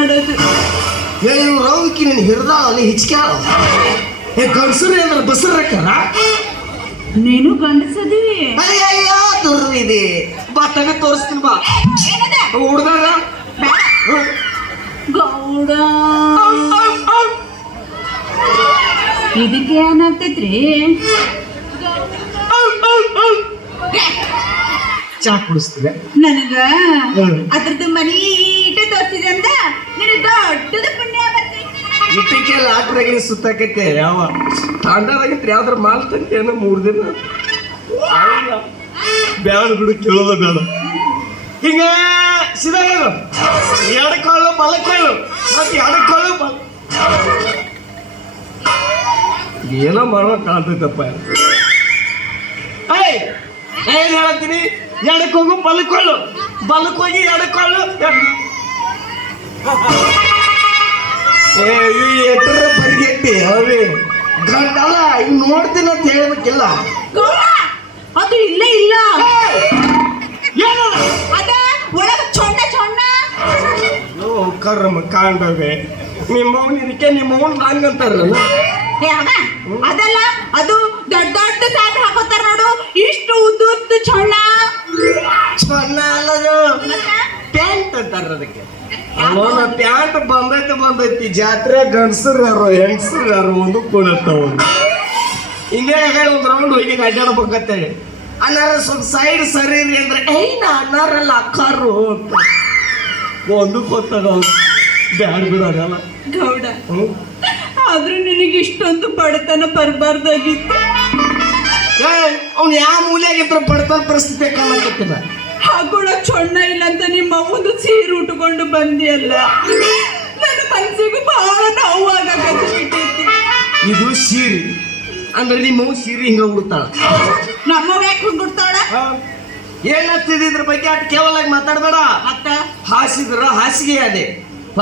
ಮಾಡೋದು. ಹೇಳಿ ರವಿಕಿ ನೀನು ಹಿಡ್ದಾಳ ಹಿಚ್ಕ್ಯಾಳ ಗಂಡಸರು ಅಂದ್ರೆ ಬಸರ್ ಹಾಕ್ಯಾರ. ನೀನು ಗಂಡಸದಿವಿ. ಅಯ್ಯಯ್ಯ ದುರ್ವಿದೆ ಬಾ ತಗ ತೋರಿಸ್ತೀನಿ ಬಾ. ಹುಡ್ದಾಗ ಗೌಡ ಇದಕ್ಕೆ ಏನಾಗ್ತೈತ್ರಿ? ಚಾ ಕುಡಿಸ್ತೀವಿ. ನನಗ ಅದ್ರದ್ದು ಮನೀಟ ತೋರಿಸಿದೆ ಅಂದ ನಿನಗೆ ದೊಡ್ಡದ ಪುಣ್ಯ ಬರ್ತೈತಿ. ಇಟ್ಟಕ್ಕೆ ಲಾಟ್ರಾಗಿ ಸುತ್ತಾಕೈತೆ ಯಾವ ತಾಂಡಾರಾಗಿತ್ತು ಯಾವ್ದಾರ ಮಾಲ್ ತಂತೇನೋ 3 ದಿನ ಬ್ಯಾಡ ಬಿಡು ಕೇಳೋದ ಬೇಡ. ಹಿಂಗ ಸಿದಾ ಎಡಕೊಳ್ಳು ಬಲಕೊಳ್ಳು ಮತ್ತೆ ಎಡಕೊಳ್ಳು ಏನೋ ಮಾಡೋ ಕಾಣ್ತೈತಪ್ಪ. ಏನ್ ಹೇಳತ್ತೀನಿ? ಎಡಕ್ಕೋಗು ಬಲಕೊಳ್ಳು ಬಲಕ್ಕೋಗಿ ಎಡಕೊಳ್ಳು. ಎಟ್ರ ಬರಿಗೆಟ್ಟಿ ಅವೇ ಗಂಡಲ್ಲ ಈಗ ನೋಡ್ತೀನಿ ಅಂತ ಹೇಳ್ಬೇಕಿಲ್ಲ. ಅದು ಇಲ್ಲೇ ಇಲ್ಲ. ಅದ ಒಳಗ ಚೊಣ್ಣ ಚೊಣ್ಣ ಕರ್ಮ ಕಾಂಡವೆ ನಿಮ್ಮವನ್ ಇದಕ್ಕೆ ನಿಮ್ಮವನ್ ಹಂಗಂತಾರಲ್ಲ. ಅದಲ್ಲ ಅದು ದೊಡ್ಡ ದೊಡ್ಡ ಸ್ಯಾಟ್ ಹಾಕೋತಾರ ನೋಡು, ಇಷ್ಟು ಉದ್ದು ಚೊಣ್ಣ. ಚೊಣ್ಣ ಅಲ್ಲದು ಪ್ಯಾಂಟ್ ಅಂತಾರ ಅದಕ್ಕೆ. ಅವನ ಪ್ಯಾಂಟ್ ಬಂದೈತಿ ಜಾತ್ರೆ ಗಂಡಸರು ಯಾರು ಹೆಂಗಸರು ಯಾರು ಒಂದು ಕೊಡತ್ತವ. ಹಿಂಗೆ ಒಂದು ರೌಂಡ್ ಹೋಗಿ ಅಡ್ಡಾಡ್ಬೇಕಂತೇಳಿ ಅನ್ನಾರ ಸ್ವಲ್ಪ ಸೈಡ್ ಸರೀರಿ ಅಂದ್ರೆ ನಾ ಅನ್ನಾರಲ್ಲ ಅಕ್ಕಾರು ಅಂತ ಒಂದು ಗೊತ್ತಾಗ ಬ್ಯಾಡ್ ಬಿಡೋದಲ್ಲ. ಗೌಡ ಆದ್ರೂ ನಿನಗೆ ಇಷ್ಟೊಂದು ಬಡತನ ಬರಬಾರ್ದಾಗಿತ್ತು. ಅವ್ನು ಯಾವ ಮೂಲೆಯಾಗಿದ್ರ ಬಡತನ ಪರಿಸ್ಥಿತಿ ಕಾಣಕತ್ತಿಲ್ಲ. ಹಾಕೊಳಕ್ ಚೊಣ್ಣ ಇಲ್ಲ ಅಂತ ನಿಮ್ಮ ಒಂದು ಸೀರೆ ಉಟ್ಕೊಂಡು ಬಂದಿಯಲ್ಲ, ನನ್ನ ಮನ್ಸಿಗೆ ಬಹಳ ನೋವಾಗಕತ್ತಿಬಿಟ್ಟೈತಿ. ಇದು ಸೀರೆ ಅಂದ್ರೆ ನಿಮ್ಮ ಸೀರೆ ಹಿಂಗ ಉಡ್ತಾಳ, ನಮ್ಮ ಯಾಕೆ ಹುಡುಕ್ತಾಳ? ಏನ್ ಹತ್ತಿದ್ರ ಬಗ್ಗೆ ಅಟ್ ಕೇವಲ ಮಾತಾಡ್ಬೇಡ. ಮತ್ತ ಹಾಸಿದ್ರ ಹಾಸಿಗೆ ಅದೇ